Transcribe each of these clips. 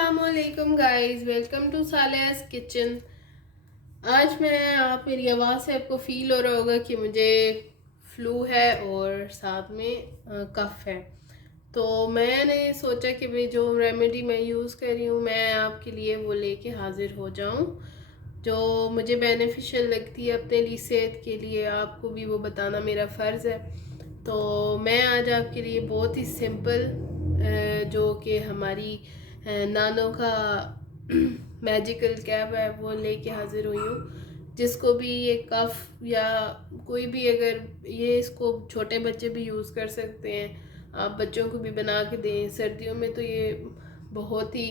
अस्सलामुअलैकुम guys, welcome to सालिया's kitchen. आज आप मेरी आवाज़ से आपको फ़ील हो रहा होगा कि मुझे फ्लू है और साथ में कफ़ है। तो मैंने सोचा कि भाई जो रेमेडी मैं यूज़ कर रही हूँ मैं आपके लिए वो लेके हाज़िर हो जाऊँ, जो मुझे बेनिफिशियल लगती है अपने लिए, सेहत के लिए। आपको भी वो बताना मेरा फ़र्ज़ है। तो मैं आज आपके लिए बहुत ही सिंपल, जो कि हमारी नानो का मैजिकल कैप है, वो लेके हाजिर हुई हूँ। जिसको भी ये कफ या कोई भी, अगर ये इसको छोटे बच्चे भी यूज़ कर सकते हैं, आप बच्चों को भी बना के दें। सर्दियों में तो ये बहुत ही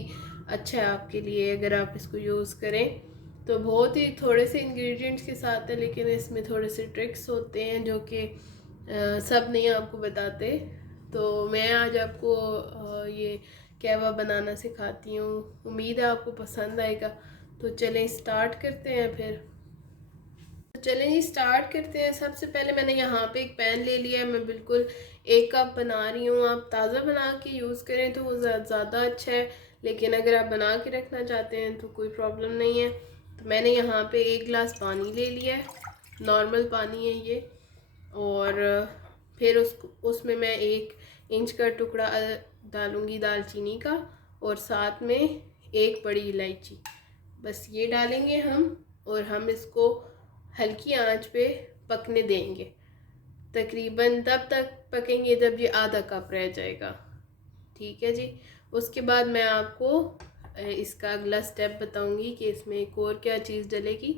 अच्छा है आपके लिए अगर आप इसको यूज़ करें। तो बहुत ही थोड़े से इंग्रेडिएंट्स के साथ है, लेकिन इसमें थोड़े से ट्रिक्स होते हैं जो कि सब नहीं आपको बताते। तो मैं आज आपको ये कहवा बनाना सिखाती हूँ। उम्मीद है आपको पसंद आएगा। तो चलें स्टार्ट करते हैं फिर। तो चलें जी स्टार्ट करते हैं। सबसे पहले मैंने यहाँ पे एक पैन ले लिया है। मैं बिल्कुल 1 कप बना रही हूँ। आप ताज़ा बना के यूज़ करें तो वो ज़्यादा अच्छा है, लेकिन अगर आप बना के रखना चाहते हैं तो कोई प्रॉब्लम नहीं है। तो मैंने यहाँ पे 1 गिलास पानी ले लिया है, नॉर्मल पानी है ये। और फिर उसमें मैं 1 इंच का टुकड़ा डालूँगी दालचीनी का, और साथ में 1 बड़ी इलायची। बस ये डालेंगे हम, और हम इसको हल्की आंच पे पकने देंगे। तकरीबन तब तक पकेंगे जब ये आधा कप रह जाएगा। ठीक है जी। उसके बाद मैं आपको इसका अगला स्टेप बताऊंगी कि इसमें एक और क्या चीज़ डलेगी।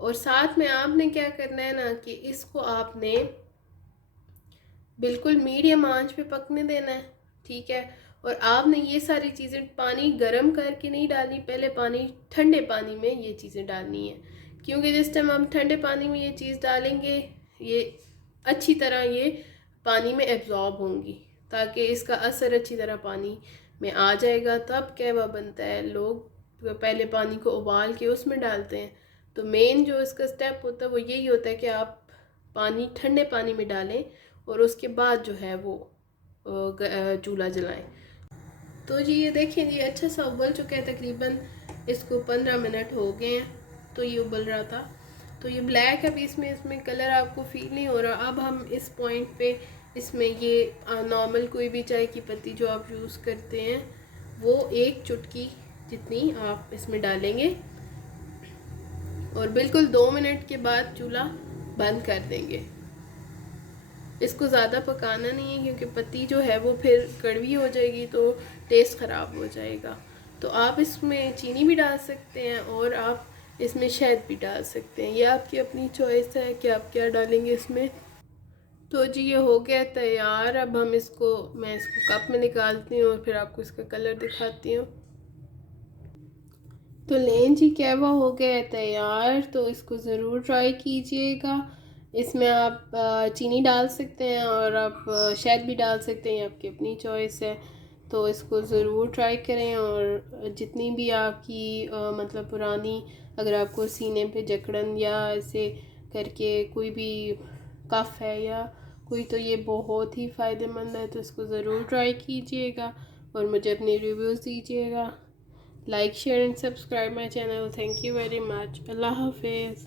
और साथ में आपने क्या करना है ना, कि इसको आपने बिल्कुल मीडियम आंच पे पकने देना है। ठीक है। और आपने ये सारी चीज़ें पानी गर्म करके नहीं डालनी, पहले पानी ठंडे पानी में ये चीज़ें डालनी है, क्योंकि जिस टाइम हम ठंडे पानी में ये चीज़ डालेंगे ये अच्छी तरह ये पानी में एब्जॉर्ब होंगी, ताकि इसका असर अच्छी तरह पानी में आ जाएगा। तब कहवा बनता है। लोग पहले पानी को उबाल के उसमें डालते हैं। तो मेन जो इसका स्टेप होता है वो यही होता है कि आप पानी ठंडे पानी में डालें और उसके बाद जो है वो चूल्हा जलाएं। तो जी ये देखें जी अच्छा सा उबल चुका है। तकरीबन इसको 15 मिनट हो गए हैं। तो ये उबल रहा था। तो ये ब्लैक है। अभी इसमें कलर आपको फील नहीं हो रहा। अब हम इस पॉइंट पे इसमें ये नॉर्मल कोई भी चाय की पत्ती जो आप यूज़ करते हैं वो 1 चुटकी जितनी आप इसमें डालेंगे, और बिल्कुल 2 मिनट के बाद चूल्हा बंद कर देंगे। इसको ज़्यादा पकाना नहीं है, क्योंकि पत्ती जो है वो फिर कड़वी हो जाएगी तो टेस्ट ख़राब हो जाएगा। तो आप इसमें चीनी भी डाल सकते हैं और आप इसमें शहद भी डाल सकते हैं। ये आपकी अपनी चॉइस है कि आप क्या डालेंगे इसमें। तो जी ये हो गया तैयार। अब मैं इसको कप में निकालती हूँ और फिर आपको इसका कलर दिखाती हूँ। तो लें जी कहवा हो गया है तैयार। तो इसको ज़रूर ट्राई कीजिएगा। इसमें आप चीनी डाल सकते हैं और आप शहद भी डाल सकते हैं, आपकी अपनी चॉइस है। तो इसको ज़रूर ट्राई करें। और जितनी भी आपकी मतलब पुरानी, अगर आपको सीने पे जकड़न या ऐसे करके कोई भी कफ है या कोई, तो ये बहुत ही फ़ायदेमंद है। तो इसको ज़रूर ट्राई कीजिएगा और मुझे अपनी रिव्यूज़ दीजिएगा। Like, share and subscribe my channel. Thank you very much. Allah Hafiz.